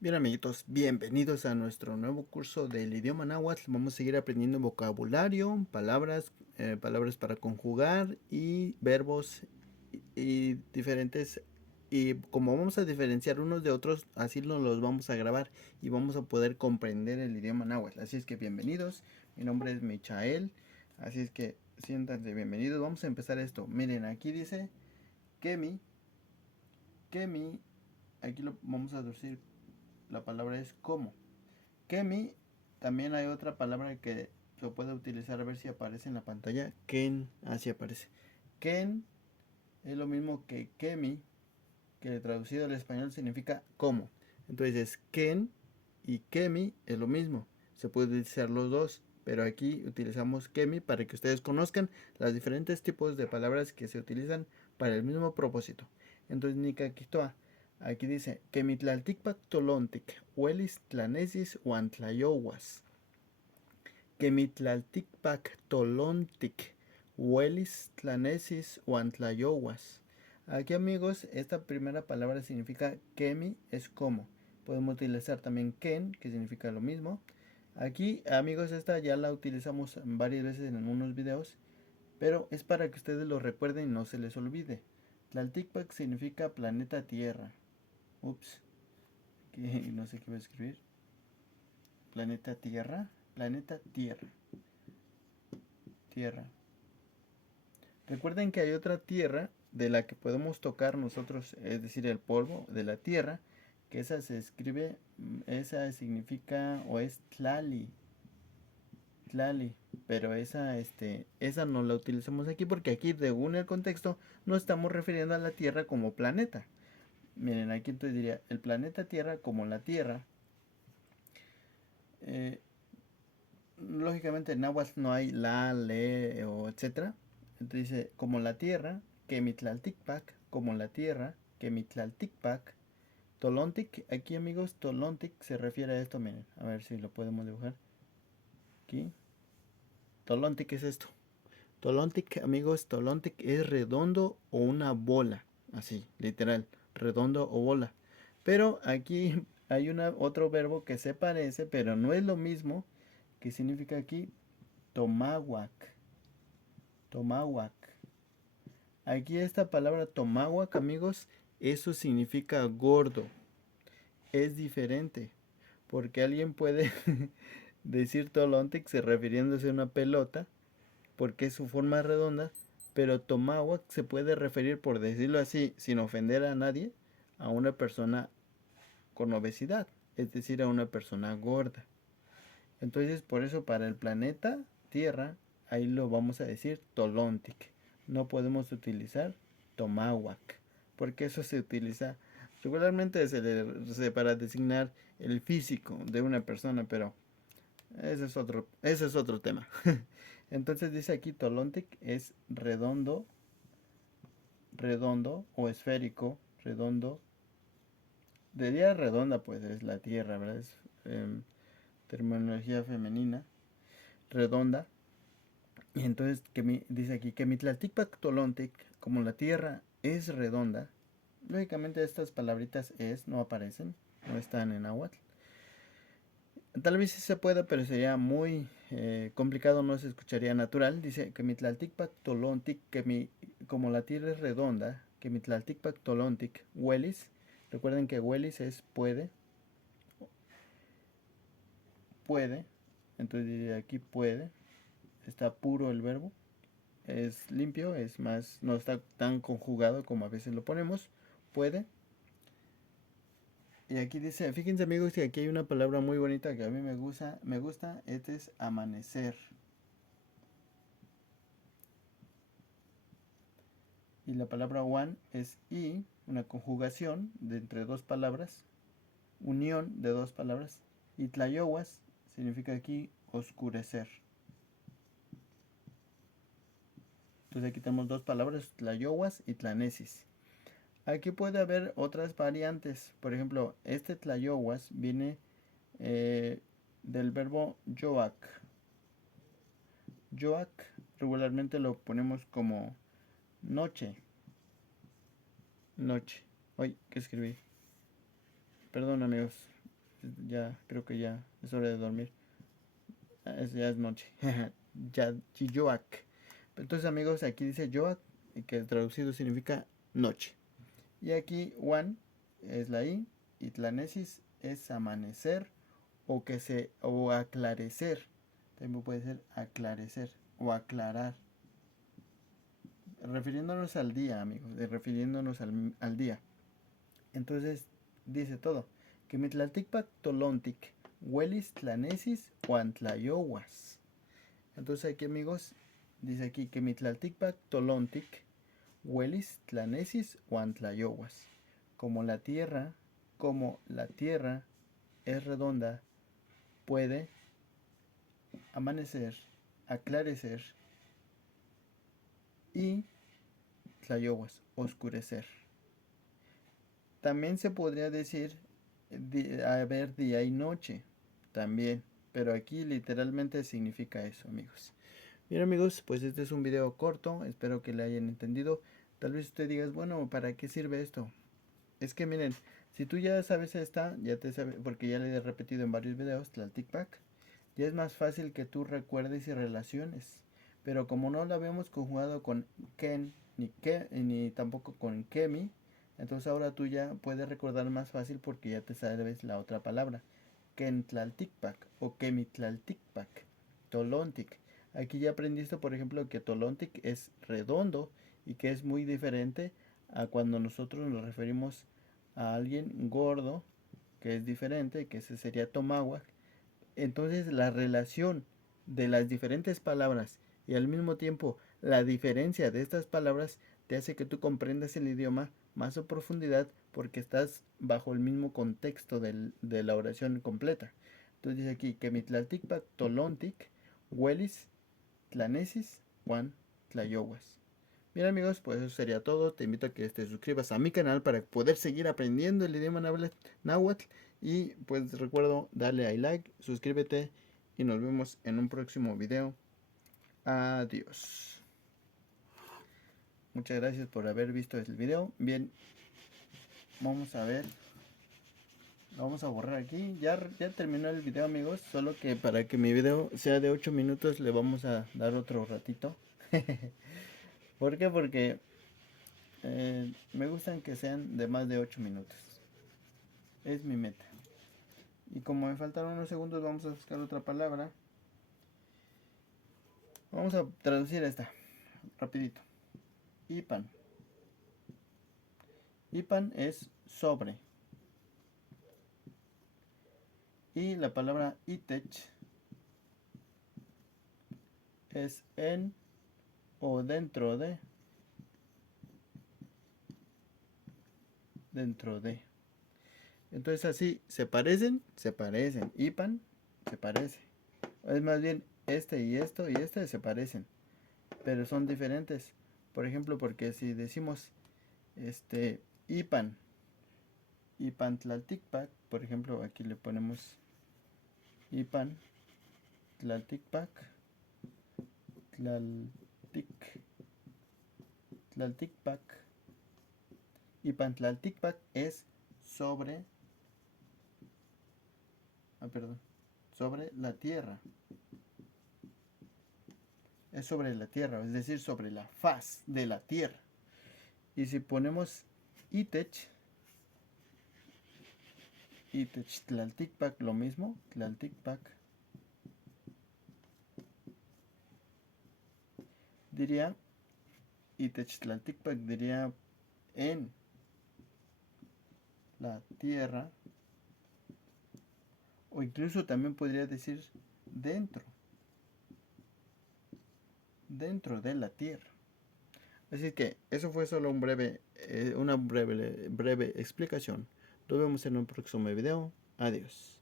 Bien amiguitos, bienvenidos a nuestro nuevo curso del idioma náhuatl. Vamos a seguir aprendiendo vocabulario, palabras para conjugar y verbos y diferentes. Y como vamos a diferenciar unos de otros, así nos los vamos a grabar y vamos a poder comprender el idioma náhuatl. Así es que bienvenidos, mi nombre es Michael, así es que siéntanse bienvenidos. Vamos a empezar esto. Miren, aquí dice Kemi, Kemi, aquí lo vamos a traducir. La palabra es como. Kemi, también hay otra palabra que lo puede utilizar, a ver si aparece en la pantalla. Ken, así aparece. Ken es lo mismo que Kemi, que traducido al español significa como. Entonces, Ken y Kemi es lo mismo. Se puede utilizar los dos, pero aquí utilizamos Kemi para que ustedes conozcan los diferentes tipos de palabras que se utilizan para el mismo propósito. Entonces, Nika Kitoa. Aquí dice, Kemitlaltikpak tolontik, huelis tlanesis huantlayowas. Kemitlaltikpak tolontik, huelis tlanesis huantlayowas. Aquí amigos, esta primera palabra significa Kemi, es como. Podemos utilizar también Ken, que significa lo mismo. Aquí amigos, esta ya la utilizamos varias veces en unos videos, pero es para que ustedes lo recuerden y no se les olvide. Tlaltikpak significa planeta Tierra. Ups, que no sé qué voy a escribir. Planeta Tierra, planeta Tierra, Tierra. Recuerden que hay otra tierra de la que podemos tocar nosotros, es decir, el polvo de la tierra, que esa se escribe, esa significa o es tlali, tlali, pero esa no la utilizamos aquí porque aquí, según el contexto, no estamos refiriendo a la Tierra como planeta. Miren, aquí entonces diría, el planeta Tierra como la Tierra, eh, lógicamente en náhuatl no hay la, le o etcétera. Entonces dice, como la tierra, Kemitlaltikpak, como la tierra, Kemitlaltikpak, Tolontic, aquí amigos, Tolontic se refiere a esto, miren, a ver si lo podemos dibujar. Aquí, Tolontic es esto. Tolontic, amigos, Tolontic es redondo o una bola, así, literal, redondo o bola. Pero aquí hay otro verbo que se parece, pero no es lo mismo, que significa aquí Tomahuac. Tomahuac. Aquí esta palabra tomahuac, amigos, eso significa gordo. Es diferente. Porque alguien puede decir tolontic refiriéndose a una pelota, porque es su forma redonda, pero tomahuac se puede referir, por decirlo así, sin ofender a nadie, a una persona con obesidad, es decir, a una persona gorda. Entonces, por eso para el planeta Tierra, ahí lo vamos a decir Tolontic. No podemos utilizar Tomahuac, porque eso se utiliza regularmente para designar el físico de una persona, pero ese es otro tema. Entonces dice aquí Tolontic es redondo, redondo o esférico, redondo. Diría redonda, pues es la Tierra, ¿verdad? Es terminología femenina, redonda. Y entonces dice aquí que Mitlaltikpak Tolontic, como la tierra es redonda, lógicamente estas palabritas es no aparecen, no están en náhuatl. Tal vez sí se pueda, pero sería muy complicado, no se escucharía natural. Dice que Mitlaltikpak Tolontic, como la tierra es redonda, que Mitlaltikpak Tolontic, huelis. Recuerden que huelis es puede, puede. Entonces diría aquí puede, está puro el verbo. Es limpio, es más, no está tan conjugado como a veces lo ponemos, puede. Y aquí dice, fíjense amigos que aquí hay una palabra muy bonita que a mí me gusta, este es amanecer. Y la palabra one es y, una conjugación de entre dos palabras, unión de dos palabras. Y tlayowas significa aquí oscurecer. Entonces aquí tenemos dos palabras, tlayowas y tlanesis. Aquí puede haber otras variantes. Por ejemplo, este tlayowas viene del verbo yoak. Yoak regularmente lo ponemos como noche. Noche. Ay, ¿qué escribí? Perdón amigos. Ya, creo que ya es hora de dormir. Ya es noche. Ya, Yoak. Entonces, amigos, aquí dice Yoak, que traducido significa noche. Y aquí One es la I, y Tlanesis es amanecer o aclarecer. También puede ser aclarecer o aclarar. Refiriéndonos al día, amigos, refiriéndonos al día. Entonces dice todo. Que mitlalticpac tolontic, huelis tlanesis o antlayohuas. Entonces aquí, amigos, dice aquí que mitlalticpac tolontic, huelis tlanesis o antlayohuas. Como la tierra, como la tierra es redonda, puede amanecer, aclarecer y tlayohuas, oscurecer. También se podría decir haber día y noche, también, pero aquí literalmente significa eso, amigos. Bien, amigos, pues este es un video corto, espero que le hayan entendido. Tal vez usted digas, bueno, ¿para qué sirve esto? Es que miren, si tú ya sabes esta, ya te sabes, porque ya le he repetido en varios videos, Tlalticpac, ya es más fácil que tú recuerdes y relaciones. Pero como no lo habíamos conjugado con Ken, ni tampoco con Kemi, entonces ahora tú ya puedes recordar más fácil porque ya te sabes la otra palabra. Ken Tlalticpac o Kemi Tlalticpac, Tolontic. Aquí ya aprendiste, por ejemplo, que Tolontic es redondo y que es muy diferente a cuando nosotros nos referimos a alguien gordo, que es diferente, que ese sería Tomahuac. Entonces la relación de las diferentes palabras y al mismo tiempo la diferencia de estas palabras te hace que tú comprendas el idioma más a profundidad porque estás bajo el mismo contexto de la oración completa. Entonces dice aquí que mitlalticpac tolontic, huelis, tlanesis, Juan, tlayohuas. Bien, amigos, pues eso sería todo. Te invito a que te suscribas a mi canal para poder seguir aprendiendo el idioma náhuatl. Y pues recuerdo darle a like, suscríbete y nos vemos en un próximo video. Adiós. Muchas gracias por haber visto el video. Bien, vamos a ver. Lo vamos a borrar aquí. Ya terminó el video, amigos. Solo que para que mi video sea de 8 minutos le vamos a dar otro ratito. ¿Por qué? Porque me gustan que sean de más de 8 minutos. Es mi meta. Y como me faltaron unos segundos, vamos a buscar otra palabra. Vamos a traducir esta, rapidito. Ipan. Ipan es sobre. Y la palabra itech es en o dentro de. Dentro de. Entonces así, se parecen, se parecen. Ipan, se parece. Es más bien, este y esto y este se parecen. Pero son diferentes. Por ejemplo, porque si decimos Ipan, Ipan Tlalticpac, por ejemplo, aquí le ponemos Ipan Tlalticpac, Tlalticpac. Ipan Tlalticpac es sobre, sobre la tierra. Es sobre la tierra, es decir, sobre la faz de la tierra. Y si ponemos Itech Tlalticpac, lo mismo, Tlalticpac, diría, Itech Tlalticpac diría en la tierra, o incluso también podría decir dentro de la tierra. Así que eso fue solo una breve explicación. Nos vemos en un próximo video. Adiós.